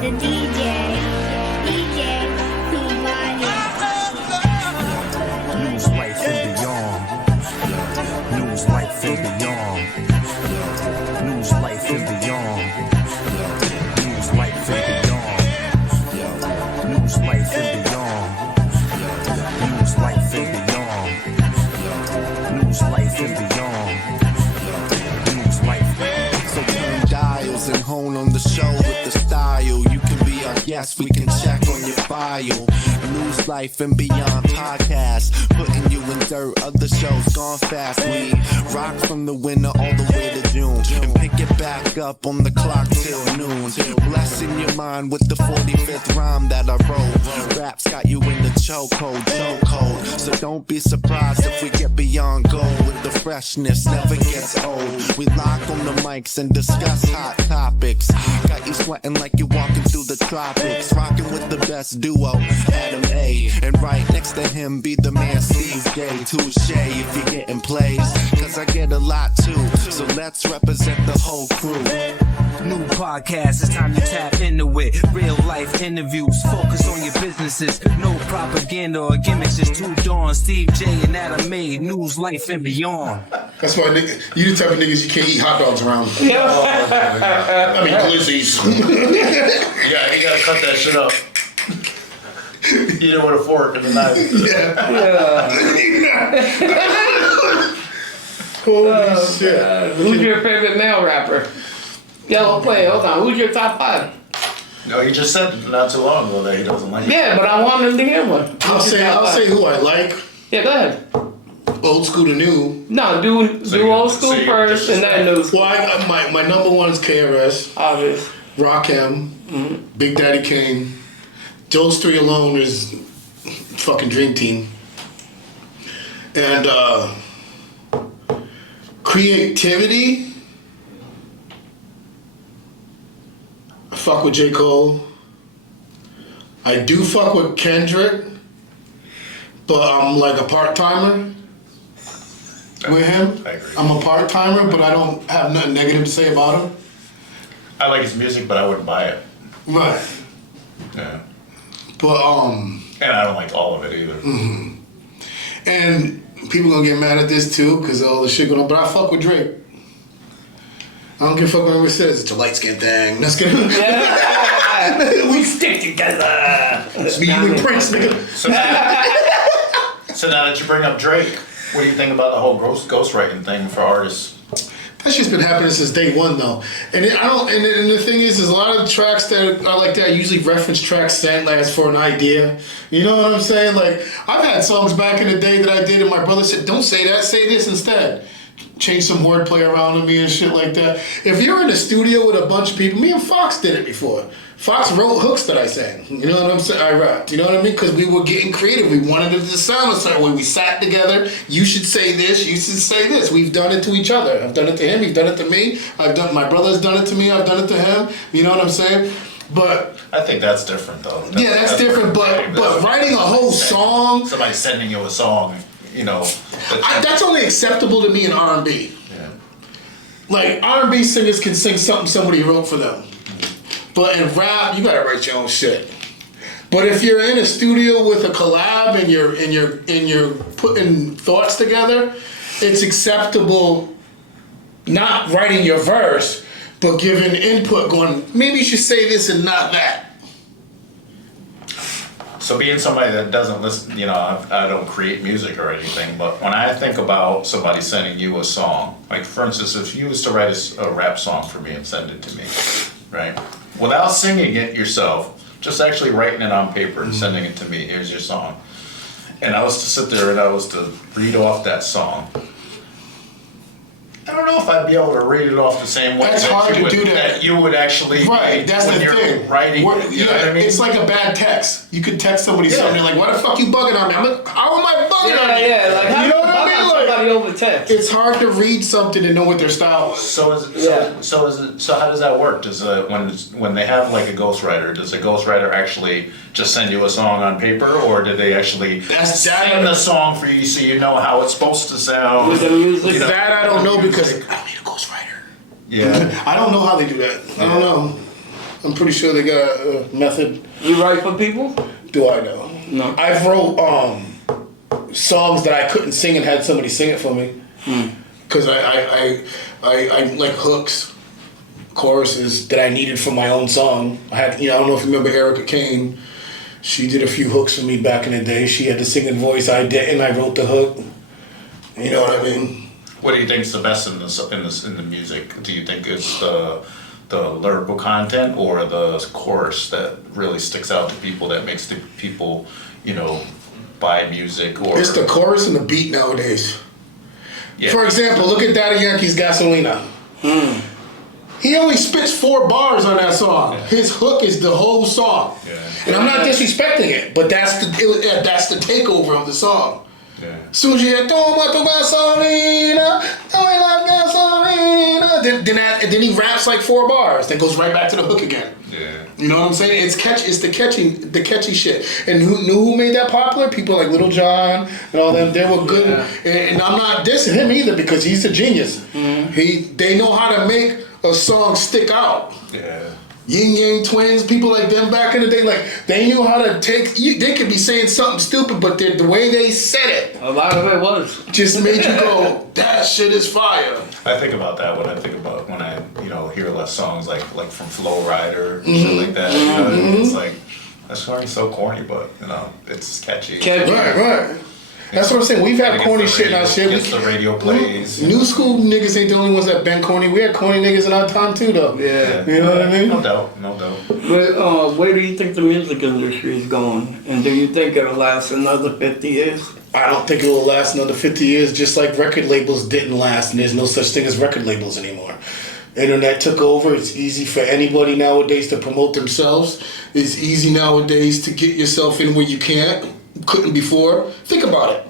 the DJ Puhbare. News, life, and beyond. News, life, and beyond. News, life, and beyond. News, life, and beyond. News, life, and beyond. News, life, and beyond. News, life, and beyond. News, life. So turn dials and hone on the show with the style. You can be our guest, we can check on your file. News, life, and beyond podcast, putting you in dirt. Other shows gone fast. We rock from the winter all the way to June, and pick it back up on the clock till noon. Blessing your mind with the 45th rhyme that I wrote. Raps got you in the chokehold. So don't be surprised if we get beyond gold with the freshness never gets old. We lock on the mics and discuss hot topics. Got you sweating like you're walking through the tropics. Rocking with the best duo, Adam A. And right next to him be the man Steve Gay. Touche if you're getting plays, cause I get a lot too. So let's represent the whole crew. New podcast, it's time to tap into it. Real life interviews, focus on your businesses. No propaganda or gimmicks, just two dawns. Steve J and Adam A. News, life, and beyond. That's why you the type of niggas you can't eat hot dogs around. I mean, glizzies. Yeah, you gotta cut that shit up. Eat it with a fork and a knife. Holy shit. Who's your favorite male rapper? Yellow play, hold on. Who's your top 5? No, he just said not too long ago that he doesn't like it. Yeah, but I want him to hear one. I'll say who I like. Yeah, go ahead. Old school to new. No, do old school first and then new school. Well, my number one is KRS. Obvious. Rakim. Big Daddy Kane. Those three alone is fucking dream team. And creativity. I fuck with J. Cole. I do fuck with Kendrick, but I'm like a part-timer with him. I agree. I'm a part-timer, but I don't have nothing negative to say about him. I like his music, but I wouldn't buy it. Right. Yeah. But And I don't like all of it either. and people gonna get mad at this too, cause of all the shit going on, but I fuck with Drake. I don't give a fuck what anyone says. It's a light skin thing. That's good. We stick together. It's me, you and Prince, nigga. So now that you bring up Drake, what do you think about the whole ghostwriting thing for artists? That shit's been happening since day one, though. And the thing is a lot of the tracks that are like that usually reference tracks sent as for an idea. You know what I'm saying? Like, I've had songs back in the day that I did, and my brother said, "Don't say that, say this instead." Change some wordplay around me and shit like that. If you're in a studio with a bunch of people, me and Fox did it before. Fox wrote hooks that I sang. You know what I'm saying? I rapped. You know what I mean? Because we were getting creative. We wanted it to sound a certain way. We sat together. You should say this. You should say this. We've done it to each other. I've done it to him. He's done it to me. My brother's done it to me. I've done it to him. You know what I'm saying? But I think that's different, though. that's different. But writing a whole song. Somebody sending you a song, you know. That's only acceptable to me in R&B. Yeah. Like, R&B singers can sing something somebody wrote for them. But in rap, you gotta write your own shit. But if you're in a studio with a collab and you're putting thoughts together, it's acceptable not writing your verse, but giving input going, maybe you should say this and not that. So being somebody that doesn't listen, you know, I don't create music or anything, but when I think about somebody sending you a song, like for instance, if you was to write a rap song for me and send it to me, right? Without singing it yourself, just actually writing it on paper and sending it to me, here's your song. And I was to sit there and I was to read off that song. I don't know if I'd be able to read it off the same way. That's hard to do that. That you would actually. Right, that's when the you're thing. Writing, you know what I mean? It's like a bad text. You could text somebody something, you're like, why the fuck you bugging on me? I'm like, how am I bugging on you? Yeah, like, how you know what I mean? Like, somebody over text? it's hard to read something and know what their style is. So how does that work? Does when they have like a ghostwriter, does a ghostwriter actually just send you a song on paper, or do they actually sing the song for you so you know how it's supposed to sound? With the music? That I don't know because I don't need a ghostwriter. Yeah. I don't know how they do that. I don't know. I'm pretty sure they got a method. You write for people? Do I know? No. I've wrote songs that I couldn't sing and had somebody sing it for me. Because I like hooks, choruses that I needed for my own song. I had, I don't know if you remember Erica Kane. She did a few hooks for me back in the day. She had the singing voice. I didn't. I wrote the hook. You know what I mean? What do you think is the best in the music? Do you think it's the lyrical content or the chorus that really sticks out to people, that makes the people, buy music? Or It's the chorus and the beat nowadays. Yeah. For example, look at Daddy Yankee's Gasolina. He only spits 4 bars on that song. Yeah. His hook is the whole song. Yeah. And I'm not disrespecting it, but that's the takeover of the song. Yeah. Soon as you hear, toma tu gasolina, toma la gasolina, then he raps like 4 bars, then goes right back to the hook again. Yeah. You know what I'm saying? It's catchy. It's the catchy shit. And who made that popular? People like Little John and all them. They were good. Yeah. And I'm not dissing him either because he's a genius. They know how to make a song stick out. Yeah. Yin Yang Twins, people like them back in the day, like they knew how to take. They could be saying something stupid, but the way they said it, A lot of it was. just made you go, "That shit is fire." I think about that when I hear less songs like from Flow Rider and shit like that. It's like that song's so corny, but it's catchy. Catchy. Right. That's what I'm saying. We've had corny shit in our shit. Gets the radio plays. New school niggas ain't the only ones that been corny. We had corny niggas in our time too, though. Yeah. You know what I mean? No doubt. But where do you think the music industry is going? And do you think it'll last another 50 years? I don't think it will last another 50 years, just like record labels didn't last, and there's no such thing as record labels anymore. Internet took over. It's easy for anybody nowadays to promote themselves. It's easy nowadays to get yourself in where you couldn't before. Think about it.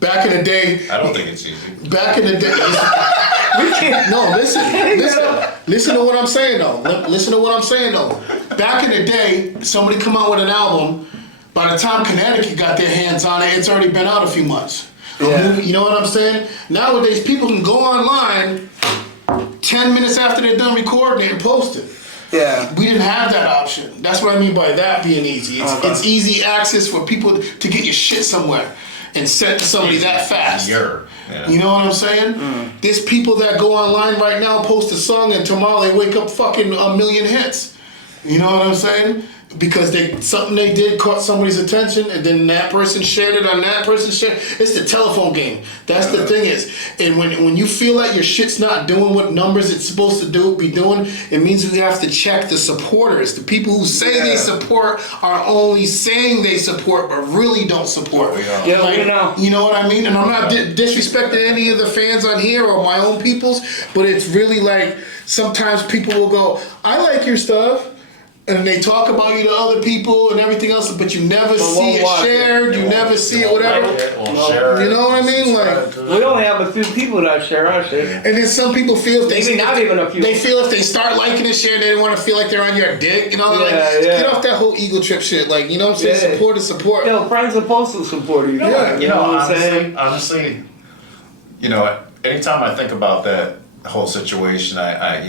Back in the day, I don't think it's easy. back in the day, no, listen to what I'm saying though. Listen to what I'm saying though. Back in the day, somebody come out with an album. By the time Connecticut got their hands on it, it's already been out a few months. Yeah. You know what I'm saying? Nowadays, people can go online 10 minutes after they're done recording it and post it. Yeah. We didn't have that option. That's what I mean by that being easy. It's easy access for people to get your shit somewhere and send to somebody that fast. Yeah. You know what I'm saying? There's people that go online right now, post a song, and tomorrow they wake up fucking a million hits. You know what I'm saying? Because something they did caught somebody's attention, and then that person shared it on that person shared it. It's the telephone game. That's the thing is. And when you feel like your shit's not doing what numbers it's supposed to be doing, it means we have to check the supporters. The people who say they support are only saying they support, but really don't support. Yeah, Like, we know. you know what I mean? And I'm not disrespecting any of the fans on here or my own peoples, but it's really like sometimes people will go, I like your stuff. And they talk about you to other people and everything else, but you never see it shared, you never see it, whatever. You know what I mean? Like, We only have a few people that share our shit. and then some people feel if Maybe not even a few. they feel if they start liking and sharing, they want to feel like they're on your dick. You know, like get off that whole ego trip shit. Like, you know what I'm saying? Yeah. Support is support. Yo, friends are supposed to support you. Yeah. You know what I'm saying? Honestly, anytime I think about that whole situation, I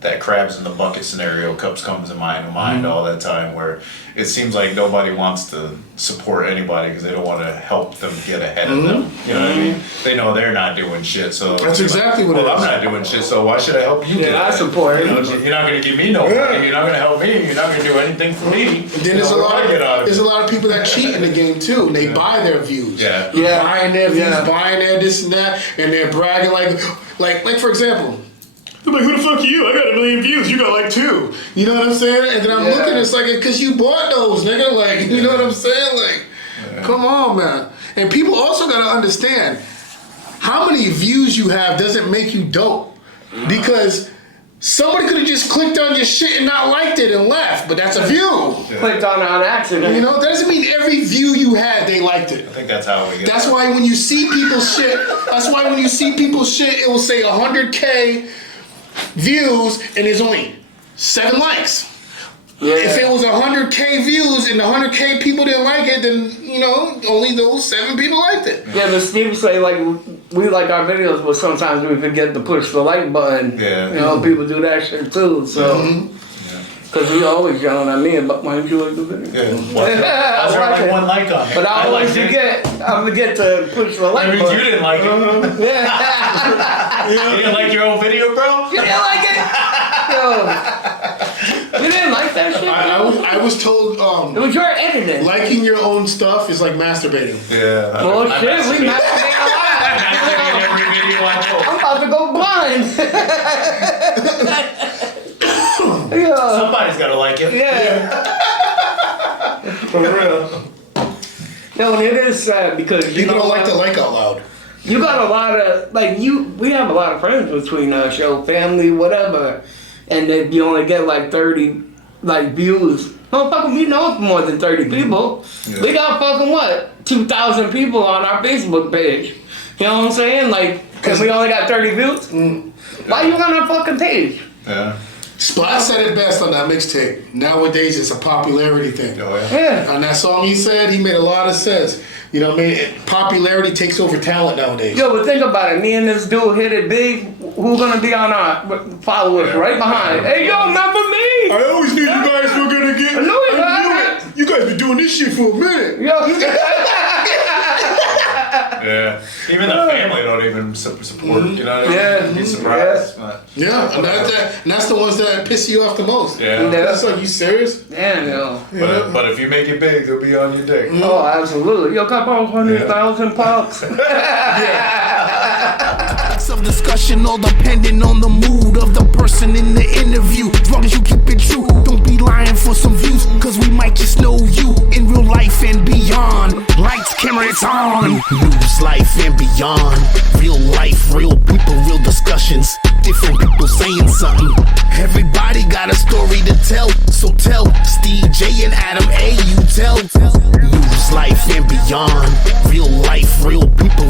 that crabs in the bucket scenario comes in my mind all that time, where it seems like nobody wants to support anybody because they don't want to help them get ahead of them. You know what I mean? They know they're not doing shit, so That's exactly what it I'm is. not doing shit, so why should I help you? get I ahead? support it. You're not going to give me no money. You're not going to help me. You're not going to do anything for me. Then there's a lot of people that cheat in the game too, and they buy their views. Yeah. Buying their views, buying their this and that, and they're bragging like for example. I'm like, who the fuck are you? I got 1 million views. You got like 2. You know what I'm saying? And then I'm looking, it's like, because you bought those, nigga. Like, you know what I'm saying? Like, come on, man. And people also got to understand, how many views you have doesn't make you dope. Because somebody could have just clicked on your shit and not liked it and left, but that's a view. Clicked on accident. You know, that doesn't mean every view you had, they liked it. I think that's how we get. That's why when you see people's shit, it will say 100K views and there's only 7 likes. Yeah. If it was 100K views and 100K people didn't like it, then only those 7 people liked it. Yeah, but Steve say like we like our videos, but sometimes we forget to push the like button. Yeah. You know, people do that shit too. So Cause he always yelling at me about why didn't you like the video? Yeah. I was like one like on it. But I always liked it. forget to push the like That means button. you didn't like it. Yeah. You didn't like your own video, bro? You didn't like it? Yo. You didn't like that shit? I was told It was your editing. liking your own stuff is like masturbating. Yeah. Well, shit, we masturbate a lot. Every video I post. I'm about to go blind. Yeah. Somebody's gotta like it. Yeah. For real. No, and it is sad because you People know don't like what? to like out loud. You got a lot of we have a lot of friends between us, show family, whatever, and if you only get like 30 views, motherfucker, we know it's more than 30 people. Yeah. We got fucking what 2,000 people on our Facebook page. You know what I'm saying? Like, cause we only got 30 views. Why you on our fucking page? Yeah. Splash said it best on that mixtape. Nowadays, it's a popularity thing. Oh, yeah. Yeah. On that song he said, he made a lot of sense. You know what I mean? Popularity takes over talent nowadays. Yo, but think about it. Me and this dude hit it big. Who's gonna be on our followers Yeah. right behind? Hey, yo, remember me? I always knew you guys were gonna get. I knew it. You guys been doing this shit for a minute. Yo. Yeah. Even the family don't even support. You know what I mean? Yeah. You'd be surprised. But, Yeah, and that's the ones that piss you off the most. yeah. That's like, you serious? Damn, yo. But if you make it big, they'll be on your dick. Oh, absolutely. Yo, got about 100,000 pops. Of discussion, all depending on the mood of the person in the interview. As long as you keep it true, don't be lying for some views, cause we might just know you in real life and beyond. Lights, camera, it's on. News, life, and beyond. Real life, real people, real discussions. Different people saying something. Everybody got a story to tell, so tell Steve J and Adam A. You tell. News, life, and beyond. Real life, real people,